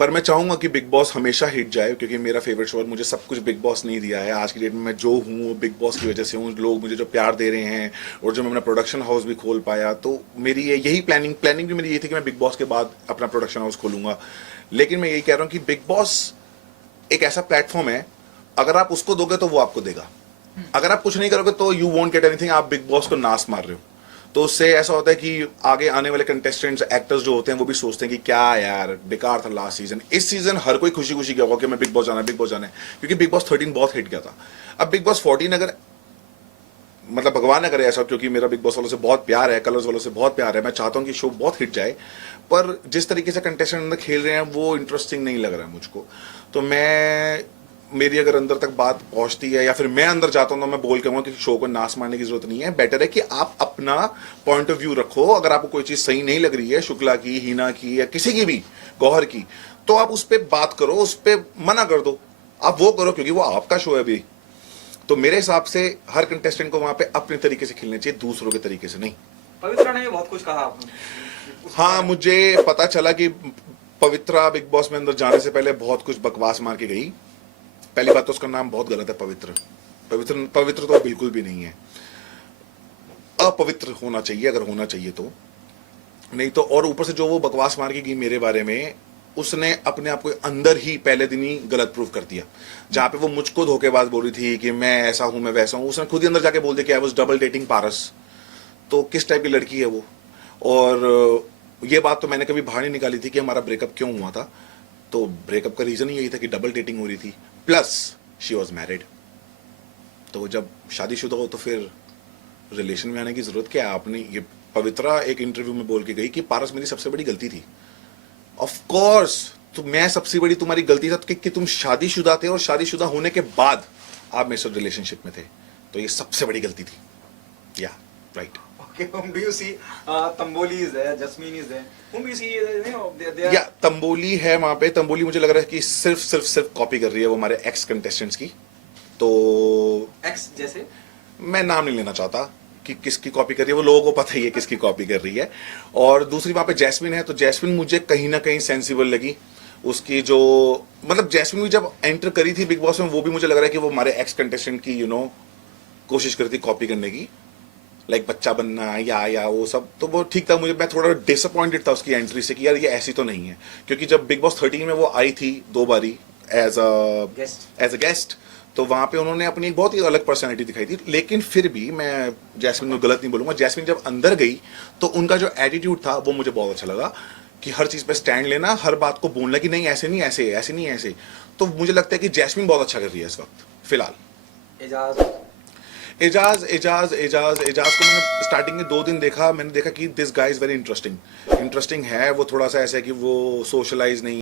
पर मैं चाहूंगा कि बिग बॉस हमेशा हिट जाए, क्योंकि मेरा फेवरेट शो है। मुझे सब कुछ बिग बॉस नहीं दिया है। आज की डेट में मैं जो हूँ वो बिग बॉस की वजह से हूँ। लोग मुझे जो प्यार दे रहे हैं, और जो मैं अपना प्रोडक्शन हाउस भी खोल पाया, तो मेरी यही प्लानिंग भी मेरी ये थी कि मैं बिग बॉस के बाद अपना प्रोडक्शन हाउस खोलूंगा। लेकिन मैं यही कह रहा हूँ कि बिग बॉस एक ऐसा प्लेटफॉर्म है, अगर आप उसको दोगे तो वो आपको देगा। अगर आप कुछ नहीं करोगे तो यू वोंट गेट एनीथिंग। आप बिग बॉस को नाश मार रहे हो। तो उससे ऐसा होता है कि आगे आने वाले कंटेस्टेंट्स, एक्टर्स जो होते हैं, वो भी सोचते हैं कि क्या यार, बेकार था लास्ट सीजन। इस सीजन हर कोई खुशी खुशी गया होगा कि मैं बिग बॉस जाना है, बिग बॉस जाना है, क्योंकि बिग बॉस 13 बहुत हिट गया था। अब बिग बॉस 14 अगर, मतलब भगवान न करे ऐसा, क्योंकि मेरा बिग बॉस वालों से बहुत प्यार है, कलर्स वालों से बहुत प्यार है, मैं चाहता हूँ कि शो बहुत हिट जाए, पर जिस तरीके से कंटेस्टेंट अंदर खेल रहे हैं वो इंटरेस्टिंग नहीं लग रहा है मुझको। तो मैं, मेरी अगर अंदर तक बात पहुंचती है या फिर मैं अंदर जाता हूं, तो मैं बोल के कहूँगा कि शो को नाश मारने की जरूरत नहीं है। बेटर है कि आप अपना पॉइंट ऑफ व्यू रखो। अगर आपको कोई चीज सही नहीं लग रही है, शुक्ला की, हिना की, या किसी की भी, गौहर की, तो आप उस पर बात करो, उस पर मना कर दो। आप वो करो, क्योंकि वो आपका शो है अभी। तो मेरे हिसाब से हर कंटेस्टेंट को वहां पे अपने तरीके से खेलना चाहिए, दूसरों के तरीके से नहीं। पवित्रा ने बहुत कुछ कहा आपने हाँ, मुझे पता चला कि पवित्रा बिग बॉस में अंदर जाने से पहले बहुत कुछ बकवास मार के गई। पहली बात तो उसका नाम बहुत गलत है, पवित्र। पवित्र पवित्र तो बिल्कुल भी नहीं है। अपवित्र होना चाहिए, अगर होना चाहिए तो। नहीं तो, और ऊपर से जो वो बकवास मार के गई मेरे बारे में, उसने अपने आप को अंदर ही पहले दिन ही गलत प्रूव कर दिया। जहां पे वो मुझको धोखेबाज बोल रही थी कि मैं ऐसा हूं, मैं वैसा हूं, उसने खुद ही अंदर जाके बोल दिया कि आई वाज डबल डेटिंग पारस। तो किस टाइप की लड़की है वो? और ये बात तो मैंने कभी बाहर नहीं निकाली थी कि हमारा ब्रेकअप क्यों हुआ था। तो ब्रेकअप का रीजन ही यही था कि डबल डेटिंग हो रही थी, प्लस शी वॉज मैरिड। तो जब शादीशुदा हो तो फिर रिलेशन में आने की जरूरत क्या है? आपने ये, पवित्रा एक इंटरव्यू में बोल के गई कि पारस मेरी सबसे बड़ी गलती थी। ऑफ कोर्स, तो मैं सबसे बड़ी तुम्हारी गलती था कि तुम शादीशुदा थे, और शादीशुदा होने के बाद आप मेरे साथ रिलेशनशिप में थे। तो ये सबसे बड़ी गलती थी। या right. Okay, whom do you see? Tamboli is there, Jasmine is there. Whom do you see? You know, they are. या तंबोली है वहां पे। तंबोली मुझे लग रहा है कि सिर्फ कॉपी कर रही है वो हमारे एक्स कंटेस्टेंट्स की। तो Ex जैसे. मैं नाम नहीं लेना चाहता कि किसकी कॉपी कर रही है, वो लोगों को पता ही है किसकी कॉपी कर रही है। और दूसरी वहां पे जैस्मिन है। तो जैस्मिन मुझे कहीं ना कहीं सेंसिबल लगी। उसकी जो, मतलब जैस्मिन भी जब एंटर करी थी बिग बॉस में, वो भी मुझे लग रहा है कि वो हमारे एक्स कंटेस्टेंट की कोशिश करती कॉपी करने की, लाइक बच्चा बनना या वो सब। तो वो ठीक था। मैं थोड़ा डिसअपॉइंटेड था उसकी एंट्री से कि यार ये ऐसी तो नहीं है। क्योंकि जब बिग बॉस 13 में वो आई थी 2 बारी एज अ गेस्ट, तो वहां पे उन्होंने अपनी एक बहुत ही अलग पर्सनैलिटी दिखाई थी। लेकिन फिर भी मैं जैस्मिन को गलत नहीं बोलूंगा। जैस्मिन जब अंदर गई तो उनका जो एटीट्यूड था वो मुझे बहुत अच्छा लगा, कि हर चीज पे स्टैंड लेना, हर बात को बोलना कि नहीं ऐसे नहीं, ऐसे ऐसे नहीं, ऐसे। तो मुझे लगता है कि जैस्मिन बहुत अच्छा कर रही है इस वक्त फिलहाल। एजाज. एजाज को मैंने स्टार्टिंग में 2 दिन देखा। मैंने देखा कि this guy is very interesting है। वो थोड़ा सा ऐसा है कि वो सोशलाइज नहीं